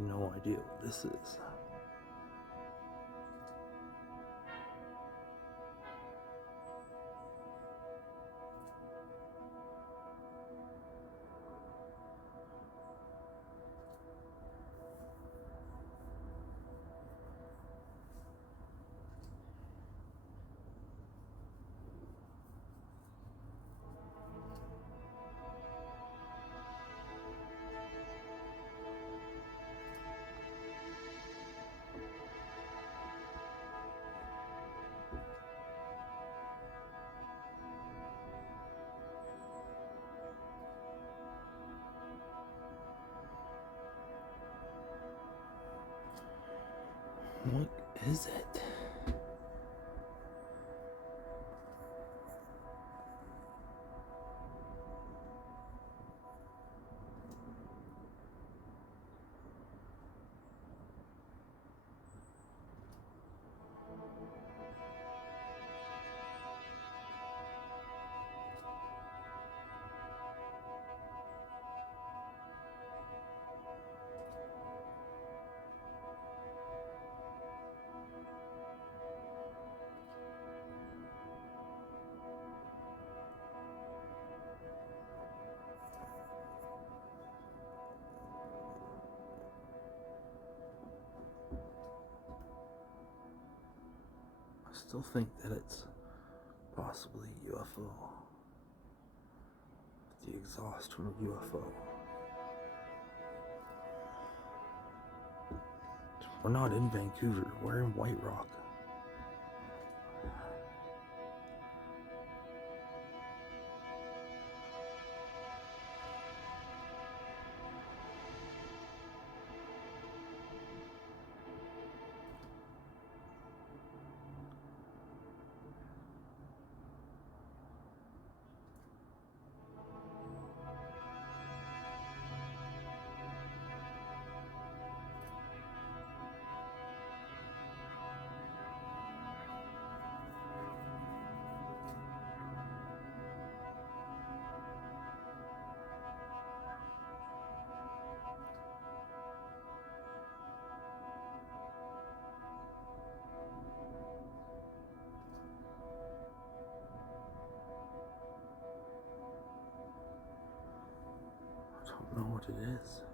have no idea what this is. What is it? I still think that it's possibly a UFO. The exhaust from a UFO. We're not in Vancouver, we're in White Rock. I don't know what it is.